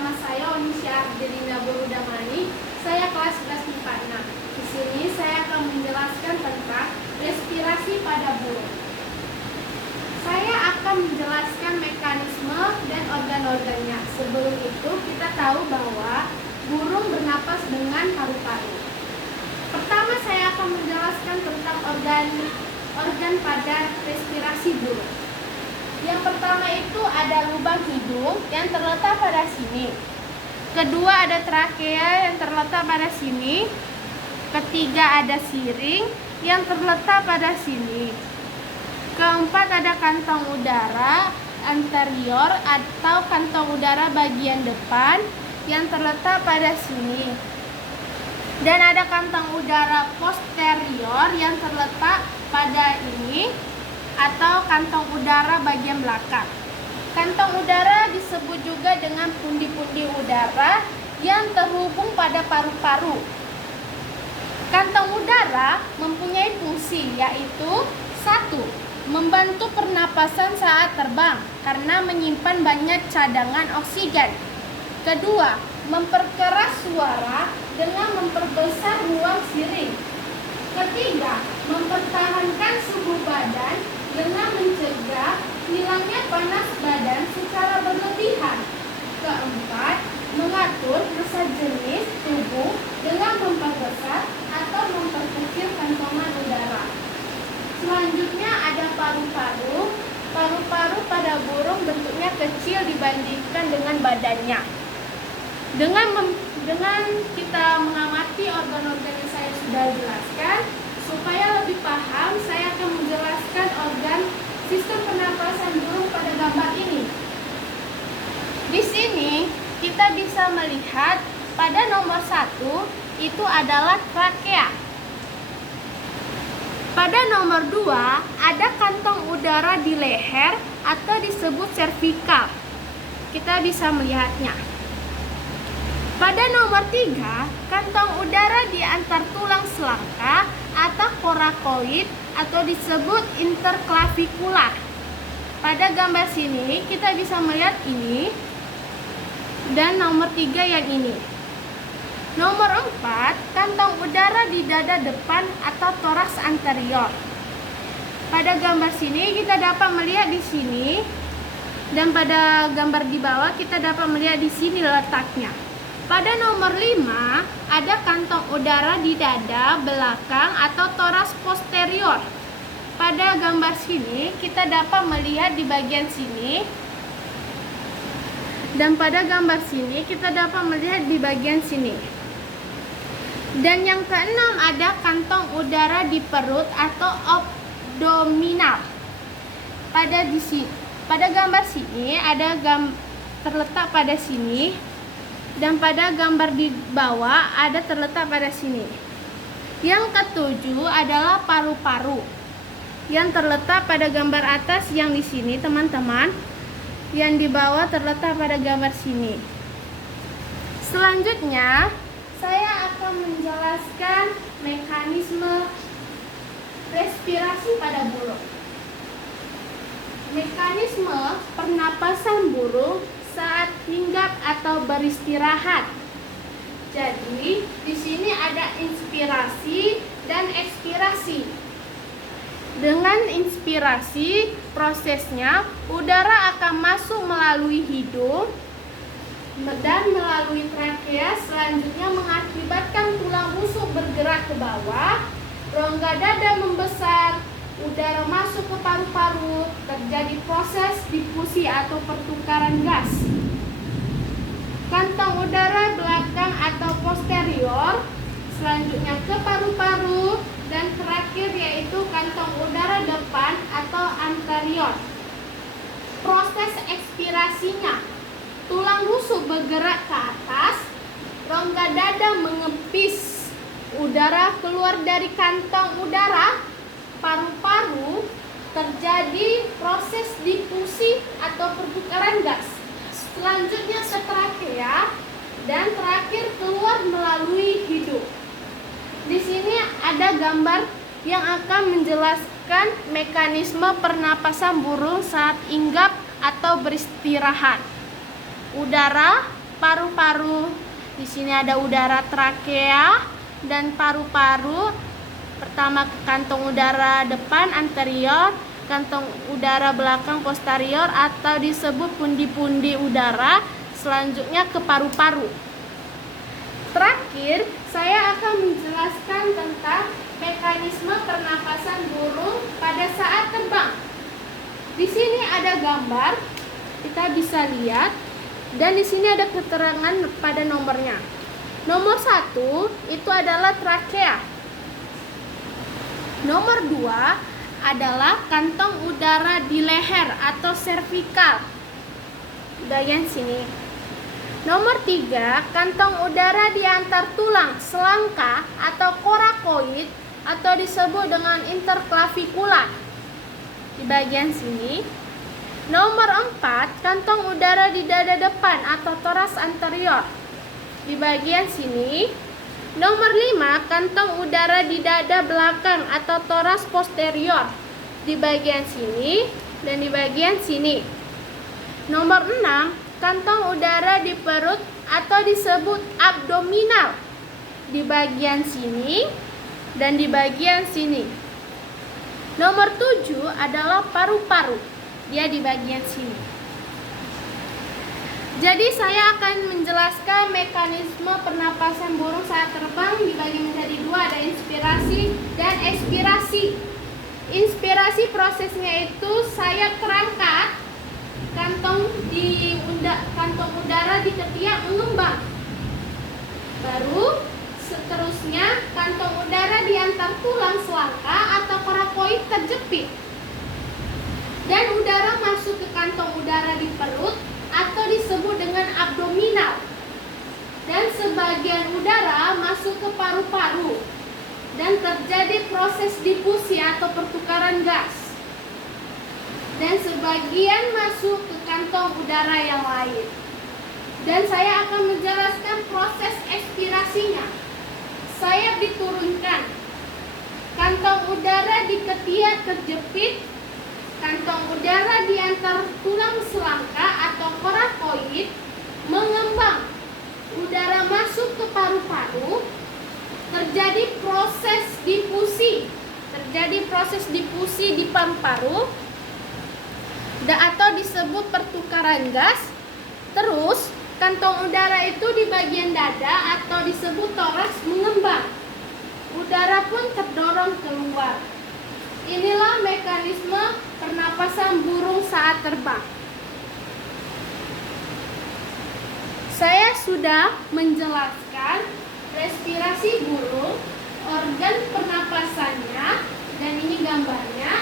Nama saya Onisya Ardelina Borudamani. Saya kelas 11 IPA 6. Di sini saya akan menjelaskan tentang respirasi pada burung. Saya akan menjelaskan mekanisme dan organ-organnya. Sebelum itu kita tahu bahwa burung bernapas dengan paru-paru. Pertama saya akan menjelaskan tentang organ pada respirasi burung. Yang pertama itu ada lubang hidung yang terletak pada sini. Kedua ada trakea yang terletak pada sini. Ketiga ada siring yang terletak pada sini. Keempat ada kantong udara anterior atau kantong udara bagian depan yang terletak pada sini. Dan ada kantong udara posterior yang terletak pada ini atau kantong udara bagian belakang. Kantong udara disebut juga dengan pundi-pundi udara yang terhubung pada paru-paru. Kantong udara mempunyai fungsi yaitu 1. Membantu pernapasan saat terbang karena menyimpan banyak cadangan oksigen. Kedua, memperkeras suara dengan memperbesar ruang siring. Ketiga, mempertahankan suhu badan dengan mencegah hilangnya panas badan secara berlebihan. Keempat, mengatur massa jenis tubuh dengan memperbesar atau memperkecil kantongan udara. Selanjutnya ada paru-paru. Paru-paru pada burung bentuknya kecil dibandingkan dengan badannya. Dengan kita mengamati organ-organ yang saya sudah jelaskan, supaya lebih paham, saya akan menjelaskan organ sistem pernapasan burung pada gambar ini. Di sini kita bisa melihat pada nomor 1 itu adalah trakea. Pada nomor 2 ada kantong udara di leher atau disebut cervical. Kita bisa melihatnya. Pada nomor 3, kantong udara di antar tulang selangka atau korakoid atau disebut interclavicular. Pada gambar sini kita bisa melihat ini dan nomor 3 yang ini. Nomor 4, kantong udara di dada depan atau toraks anterior. Pada gambar sini kita dapat melihat di sini dan pada gambar di bawah kita dapat melihat di sini letaknya. Pada nomor 5 ada kantong udara di dada belakang atau toraks posterior. Pada gambar sini kita dapat melihat di bagian sini. Dan pada gambar sini kita dapat melihat di bagian sini. Dan yang keenam ada kantong udara di perut atau abdominal. Pada gambar sini ada terletak pada sini. Dan pada gambar di bawah ada terletak pada sini. Yang ketujuh adalah paru-paru yang terletak pada gambar atas yang di sini, teman-teman. Yang di bawah terletak pada gambar sini. Selanjutnya, saya akan menjelaskan mekanisme respirasi pada burung. Mekanisme pernapasan burung saat hinggap atau beristirahat. Jadi, di sini ada inspirasi dan ekspirasi. Dengan inspirasi, prosesnya udara akan masuk melalui hidung dan melalui trakea, selanjutnya mengakibatkan tulang rusuk bergerak ke bawah, rongga dada membesar, udara masuk ke paru-paru, terjadi proses difusi atau pertukaran gas. Kantong udara belakang atau posterior, selanjutnya ke paru-paru, dan terakhir yaitu kantong udara depan atau anterior. Proses ekspirasinya, tulang rusuk bergerak ke atas, rongga dada mengepis udara keluar dari kantong udara, paru-paru, terjadi proses difusi atau pertukaran gas. Selanjutnya ke trakea dan terakhir keluar melalui hidung. Di sini ada gambar yang akan menjelaskan mekanisme pernapasan burung saat hinggap atau beristirahat. Udara paru-paru. Di sini ada udara trakea dan paru-paru. Pertama ke kantong udara depan anterior, kantong udara belakang posterior atau disebut pundi-pundi udara. Selanjutnya ke paru-paru. Terakhir, saya akan menjelaskan tentang mekanisme pernapasan burung pada saat terbang. Di sini ada gambar, kita bisa lihat, dan di sini ada keterangan pada nomornya. Nomor 1 itu adalah trakea. Nomor 2 adalah kantong udara di leher atau servikal, bagian sini. Nomor 3, kantong udara di antar tulang, selangka atau korakoid atau disebut dengan interclavicular di bagian sini. Nomor 4, kantong udara di dada depan atau toras anterior di bagian sini. Nomor 5, kantong udara di dada belakang atau toras posterior di bagian sini dan di bagian sini. Nomor 6, kantong udara di perut atau disebut abdominal di bagian sini dan di bagian sini. Nomor 7 adalah paru-paru, dia di bagian sini. Jadi saya akan menjelaskan mekanisme pernapasan burung saat terbang dibagi menjadi 2, ada inspirasi dan ekspirasi. Inspirasi prosesnya itu saya terangkat kantong udara di ketiak mengembang. Baru seterusnya kantong udara di antar tulang selangka atau korakoid terjepit. Dan udara masuk ke kantong udara di perut atau disebut dengan abdominal. Dan sebagian udara masuk ke paru-paru dan terjadi proses difusi atau pertukaran gas. Dan sebagian masuk ke kantong udara yang lain. Dan saya akan menjelaskan proses ekspirasinya. Sayap diturunkan, kantong udara di ketiak terjepit, kantong udara di antar tulang selangka atau korakoid mengembang, udara masuk ke paru-paru, terjadi proses difusi di paru-paru atau disebut pertukaran gas. Terus kantong udara itu di bagian dada atau disebut toraks mengembang, udara pun terdorong keluar. Inilah mekanisme pernapasan burung saat terbang. Saya sudah menjelaskan respirasi burung, organ pernapasannya, dan ini gambarnya,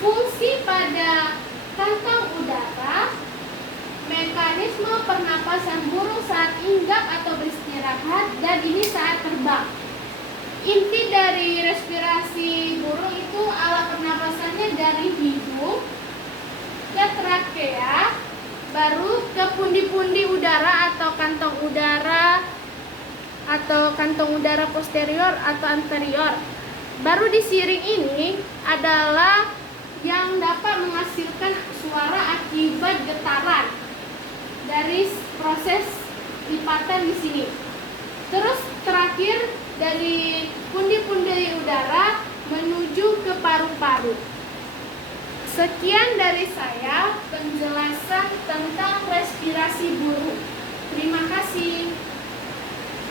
fungsi pada kantong udara, mekanisme pernapasan burung saat hinggap atau beristirahat, dan ini saat terbang. Inti dari respirasi burung itu alat pernapasannya dari hidung ke trakea, baru ke pundi-pundi udara atau kantong udara posterior atau anterior. Baru di siring ini adalah yang dapat menghasilkan suara akibat getaran dari proses lipatan di sini. Terus terakhir dari pundi-pundi udara menuju ke paru-paru. Sekian dari saya penjelasan tentang respirasi burung. Terima kasih.